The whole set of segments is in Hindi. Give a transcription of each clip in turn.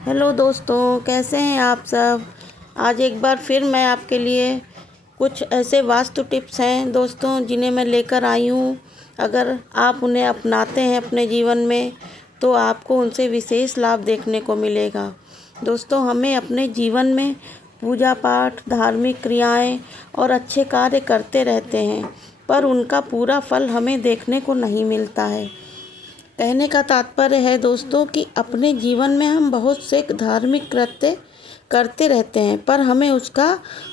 हेलो दोस्तों, कैसे हैं आप सब। आज एक बार फिर मैं आपके लिए कुछ ऐसे वास्तु टिप्स हैं दोस्तों जिन्हें मैं लेकर आई हूँ। अगर आप उन्हें अपनाते हैं अपने जीवन में तो आपको उनसे विशेष लाभ देखने को मिलेगा। दोस्तों, हमें अपने जीवन में पूजा पाठ, धार्मिक क्रियाएं और अच्छे कार्य करते रहते हैं, पर उनका पूरा फल हमें देखने को नहीं मिलता है। कहने का तात्पर्य है दोस्तों कि अपने जीवन में हम बहुत से धार्मिक कृत्य करते रहते हैं, पर हमें उसका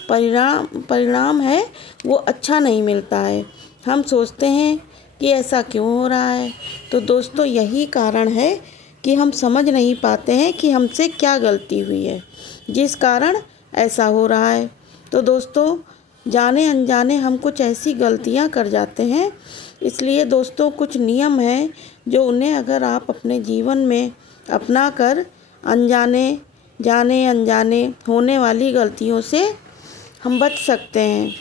परिणाम है वो अच्छा नहीं मिलता है। हम सोचते हैं कि ऐसा क्यों हो रहा है। तो दोस्तों, यही कारण है कि हम समझ नहीं पाते हैं कि हमसे क्या गलती हुई है जिस कारण ऐसा हो रहा है। तो दोस्तों, जाने अनजाने हम कुछ ऐसी गलतियां कर जाते हैं। इसलिए दोस्तों, कुछ नियम हैं जो उन्हें अगर आप अपने जीवन में अपना कर जाने अनजाने होने वाली गलतियों से हम बच सकते हैं।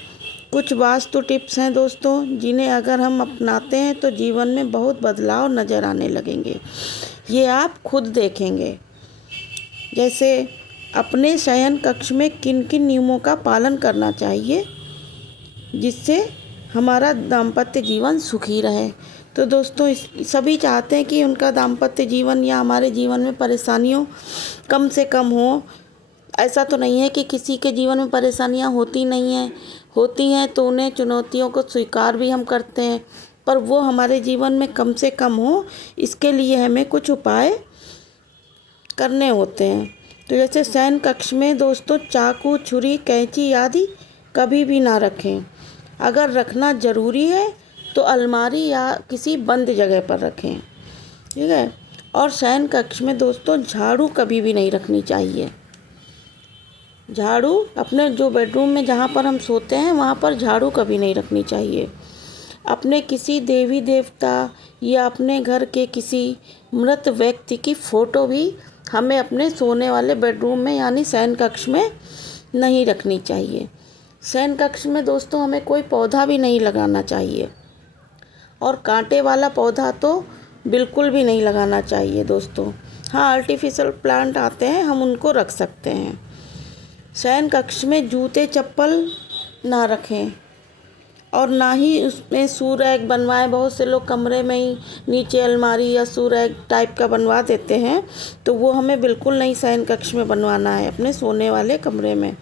कुछ वास्तु टिप्स हैं दोस्तों जिन्हें अगर हम अपनाते हैं तो जीवन में बहुत बदलाव नज़र आने लगेंगे। ये आप खुद देखेंगे। जैसे अपने शयन कक्ष में किन किन नियमों का पालन करना चाहिए जिससे हमारा दाम्पत्य जीवन सुखी रहे। तो दोस्तों, सभी चाहते हैं कि उनका दाम्पत्य जीवन या हमारे जीवन में परेशानियों कम से कम हो। ऐसा तो नहीं है कि किसी के जीवन में परेशानियां होती नहीं हैं, होती हैं तो उन्हें चुनौतियों को स्वीकार भी हम करते हैं, पर वो हमारे जीवन में कम से कम हो, इसके लिए हमें कुछ उपाय करने होते हैं। तो जैसे शयन कक्ष में दोस्तों चाकू, छुरी, कैंची आदि कभी भी ना रखें। अगर रखना ज़रूरी है तो अलमारी या किसी बंद जगह पर रखें, ठीक है। और शयन कक्ष में दोस्तों झाड़ू कभी भी नहीं रखनी चाहिए। झाड़ू अपने जो बेडरूम में जहाँ पर हम सोते हैं वहाँ पर झाड़ू कभी नहीं रखनी चाहिए। अपने किसी देवी देवता या अपने घर के किसी मृत व्यक्ति की फ़ोटो भी हमें अपने सोने वाले बेडरूम में यानी शयन कक्ष में नहीं रखनी चाहिए। शयन कक्ष में दोस्तों हमें कोई पौधा भी नहीं लगाना चाहिए, और कांटे वाला पौधा तो बिल्कुल भी नहीं लगाना चाहिए दोस्तों। हाँ, आर्टिफिशियल प्लांट आते हैं, हम उनको रख सकते हैं। शयन कक्ष में जूते चप्पल ना रखें और ना ही उसमें शू रैक बनवाएं। बहुत से लोग कमरे में ही नीचे अलमारी या शू रैक टाइप का बनवा देते हैं, तो वो हमें बिल्कुल नहीं शयन कक्ष में बनवाना है अपने सोने वाले कमरे में।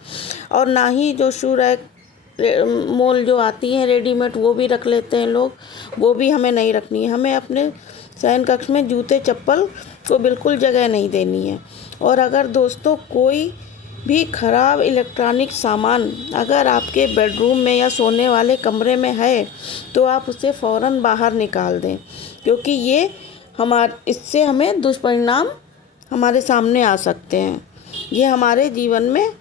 और ना ही जो शू रैक मोल जो आती है रेडीमेड वो भी रख लेते हैं लोग, वो भी हमें नहीं रखनी है। हमें अपने शयन कक्ष में जूते चप्पल को बिल्कुल जगह नहीं देनी है। और अगर दोस्तों कोई भी खराब इलेक्ट्रॉनिक सामान अगर आपके बेडरूम में या सोने वाले कमरे में है तो आप उसे फ़ौरन बाहर निकाल दें, क्योंकि इससे हमें दुष्परिणाम हमारे सामने आ सकते हैं। ये हमारे जीवन में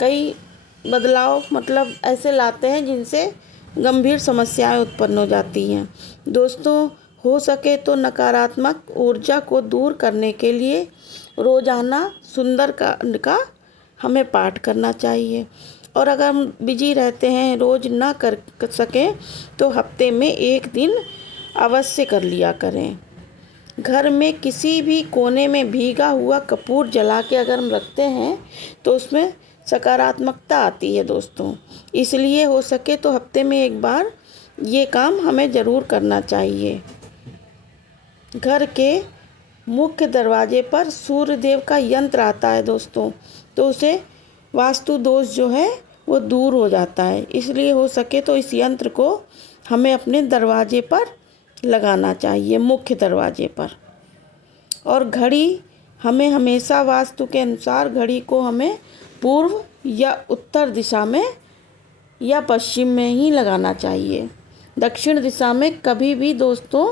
कई बदलाव ऐसे लाते हैं जिनसे गंभीर समस्याएं उत्पन्न हो जाती हैं। दोस्तों, हो सके तो नकारात्मक ऊर्जा को दूर करने के लिए रोज़ाना सुंदरकांड का हमें पाठ करना चाहिए। और अगर हम बिजी रहते हैं, रोज़ ना कर सकें तो हफ्ते में एक दिन अवश्य कर लिया करें। घर में किसी भी कोने में भीगा हुआ कपूर जला के अगर हम रखते हैं तो उसमें सकारात्मकता आती है दोस्तों। इसलिए हो सके तो हफ्ते में एक बार ये काम हमें ज़रूर करना चाहिए। घर के मुख्य दरवाजे पर सूर्य देव का यंत्र आता है दोस्तों, तो उसे वास्तु दोष जो है वो दूर हो जाता है। इसलिए हो सके तो इस यंत्र को हमें अपने दरवाजे पर लगाना चाहिए, मुख्य दरवाजे पर। और घड़ी हमें हमेशा वास्तु के अनुसार घड़ी को हमें पूर्व या उत्तर दिशा में या पश्चिम में ही लगाना चाहिए। दक्षिण दिशा में कभी भी दोस्तों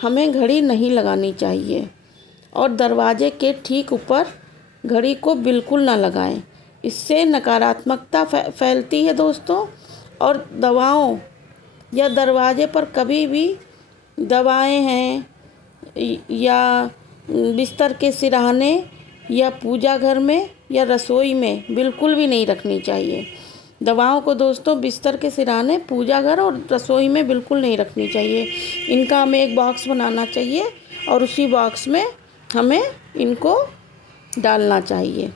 हमें घड़ी नहीं लगानी चाहिए। और दरवाजे के ठीक ऊपर घड़ी को बिल्कुल ना लगाएं, इससे नकारात्मकता फैलती है दोस्तों। और दवाओं या दरवाजे पर कभी भी दवाएं हैं या बिस्तर के सिरहाने या पूजा घर में या रसोई में बिल्कुल भी नहीं रखनी चाहिए। दवाओं को दोस्तों बिस्तर के सिरहाने, पूजा घर और रसोई में बिल्कुल नहीं रखनी चाहिए। इनका हमें एक बॉक्स बनाना चाहिए और उसी बॉक्स में हमें इनको डालना चाहिए।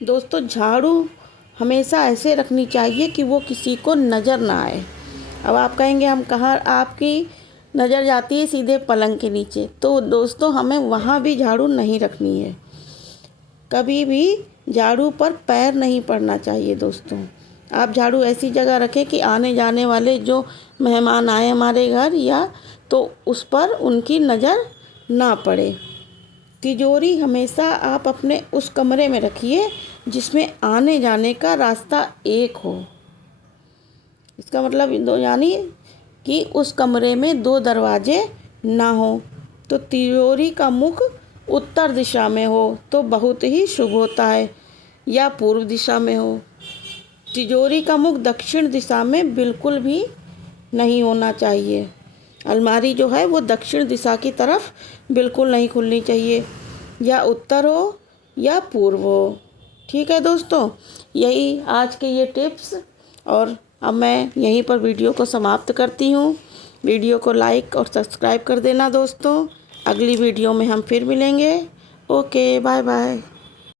दोस्तों, झाड़ू हमेशा ऐसे रखनी चाहिए कि वो किसी को नज़र ना आए। अब आप कहेंगे हम कहाँ आपकी नज़र जाती है? सीधे पलंग के नीचे। तो दोस्तों, हमें वहाँ भी झाड़ू नहीं रखनी है। कभी भी झाड़ू पर पैर नहीं पड़ना चाहिए। दोस्तों, आप झाड़ू ऐसी जगह रखें कि आने जाने वाले जो मेहमान आए हमारे घर या तो उस पर उनकी नज़र ना पड़े। तिजोरी हमेशा आप अपने उस कमरे में रखिए जिसमें आने जाने का रास्ता एक हो। इसका मतलब यानी कि उस कमरे में 2 दरवाजे ना हो। तो तिजोरी का मुख उत्तर दिशा में हो तो बहुत ही शुभ होता है, या पूर्व दिशा में हो। तिजोरी का मुख दक्षिण दिशा में बिल्कुल भी नहीं होना चाहिए। अलमारी जो है वो दक्षिण दिशा की तरफ बिल्कुल नहीं खुलनी चाहिए, या उत्तर हो या पूर्व हो। ठीक है दोस्तों, यही आज के ये टिप्स, और अब मैं यहीं पर वीडियो को समाप्त करती हूँ। वीडियो को लाइक और सब्सक्राइब कर देना दोस्तों। अगली वीडियो में हम फिर मिलेंगे। Okay, bye bye.